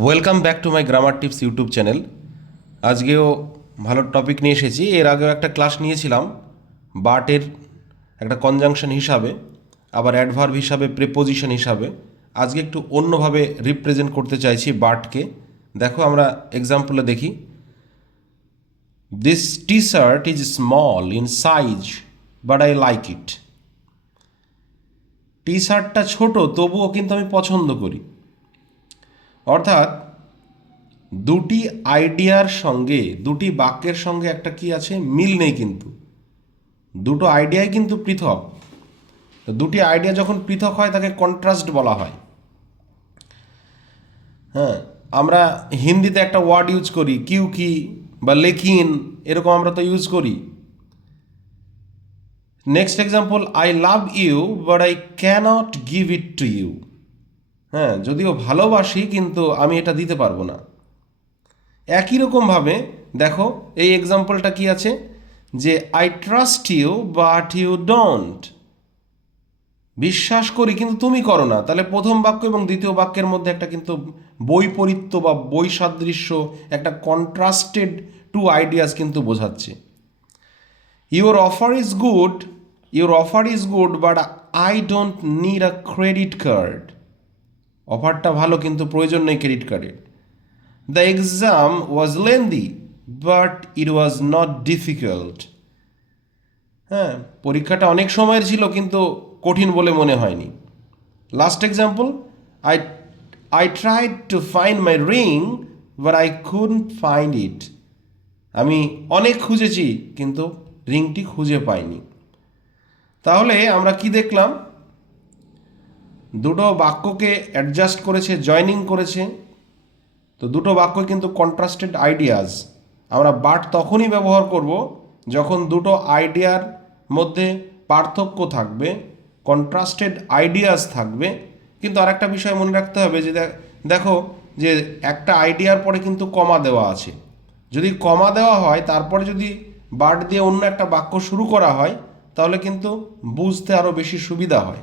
Welcome back to my grammar tips YouTube channel. আজকেও ভালো topic নিয়ে এসেছি। এর আগেও একটা ক্লাস নিয়েছিলাম বাটের একটা কনজাংশন হিসাবে, আবার অ্যাডভার্ব হিসাবে, প্রিপোজিশন হিসাবে। আজকে একটু অন্যভাবে রিপ্রেজেন্ট করতে চাইছি বাটকে। দেখো আমরা এক্সাম্পলে দেখি, this T shirt is small in size but I like it. T শার্টটা ছোট, তবুও কিন্তু আমি পছন্দ করি। অর্থাৎ দুটি আইডিয়ার সঙ্গে, দুটি বাক্যের সঙ্গে একটা কি আছে, মিল নেই। কিন্তু দুটো আইডিয়াই কিন্তু পৃথক। তো দুটি আইডিয়া যখন পৃথক হয় তাকে কন্ট্রাস্ট বলা হয়। হ্যাঁ, আমরা হিন্দিতে একটা ওয়ার্ড ইউজ করি, কিউ কি বা লেকিন, এরকম আমরা তো ইউজ করি। Next example, I love you but I can't give it to you. হ্যাঁ, যদিও ভালোবাসি কিন্তু আমি এটা দিতে পারবো না। একই রকমভাবে দেখো এই এক্সাম্পলটা কি আছে, যে I trust you but you don't. বিশ্বাস করি কিন্তু তুমি করো না। তাহলে প্রথম বাক্য এবং দ্বিতীয় বাক্যের মধ্যে একটা কিন্তু বৈপরীত্য বা বৈসাদৃশ্য, একটা কন্ট্রাস্টেড টু আইডিয়াস কিন্তু বোঝাচ্ছে। Your offer is good, your offer is good but I don't need a credit card. অফারটা ভালো কিন্তু প্রয়োজন নেই ক্রেডিট কার্ডের। The exam was lengthy, but it was not difficult. হ্যাঁ, পরীক্ষাটা অনেক সময়ের ছিল কিন্তু কঠিন বলে মনে হয়নি। Last example, I I tried to find my ring but I couldn't find it. আমি অনেক খুঁজেছি কিন্তু রিংটি খুঁজে পাইনি। তাহলে আমরা কি দেখলাম, দুটো বাক্যকে অ্যাডজাস্ট করেছে, জয়নিং করেছে। তো দুটো বাক্য কিন্তু কন্ট্রাস্টেড আইডিয়াস। আমরা বাট তখনই ব্যবহার করব যখন দুটো আইডিয়ার মধ্যে পার্থক্য থাকবে, কন্ট্রাস্টেড আইডিয়াস থাকবে। কিন্তু আরেকটা বিষয় মনে রাখতে হবে, যে দেখো যে একটা আইডিয়ার পরে কিন্তু কমা দেওয়া আছে। যদি কমা দেওয়া হয় তারপরে যদি বাট দিয়ে অন্য একটা বাক্য শুরু করা হয়, তাহলে কিন্তু বুঝতে আরও বেশি সুবিধা হয়।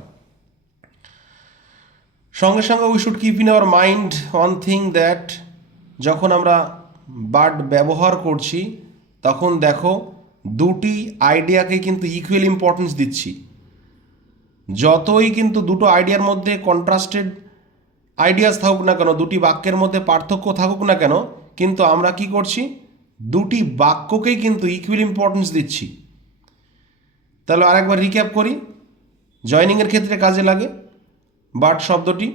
সঙ্গে সঙ্গে we should keep in our mind one thing, that যখন আমরা বাট ব্যবহার করছি তখন দেখো দুটি আইডিয়াকে কিন্তু ইকুয়াল ইম্পর্টেন্স দিচ্ছি। যতই কিন্তু দুটো আইডিয়ার মধ্যে কন্ট্রাস্টেড আইডিয়াস থাকুক না কেন, দুটি বাক্যের মধ্যে পার্থক্য থাকুক না কেন, কিন্তু আমরা কি করছি, দুটি বাক্যকেই কিন্তু ইকুয়াল ইম্পর্টেন্স দিচ্ছি। তাহলে আরেকবার রিক্যাপ করি, জয়নিংয়ের ক্ষেত্রে কাজে লাগে বাট শব্দটি।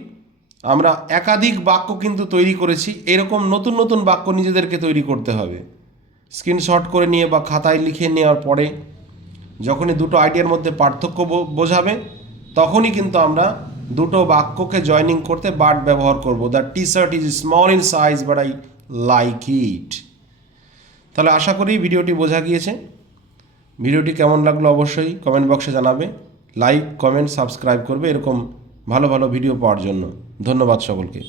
আমরা একাধিক বাক্য কিন্তু তৈরি করেছি। এরকম নতুন নতুন বাক্য নিজেদেরকে তৈরি করতে হবে। স্ক্রিনশট করে নিয়ে বা খাতায় লিখে নেওয়ার পরে যখনই দুটো আইডিয়ার মধ্যে পার্থক্য বোঝাবে, তখনই কিন্তু আমরা দুটো বাক্যকে জয়নিং করতে বাট ব্যবহার করব। The T shirt is small in size but I like ইট। তাহলে আশা করি ভিডিওটি বোঝা গিয়েছে। ভিডিওটি কেমন লাগলো অবশ্যই কমেন্ট বক্সে জানাবে। লাইক, কমেন্ট, সাবস্ক্রাইব করবে এরকম ভালো ভালো ভিডিও পাওয়ার জন্য। ধন্যবাদ সকলকে।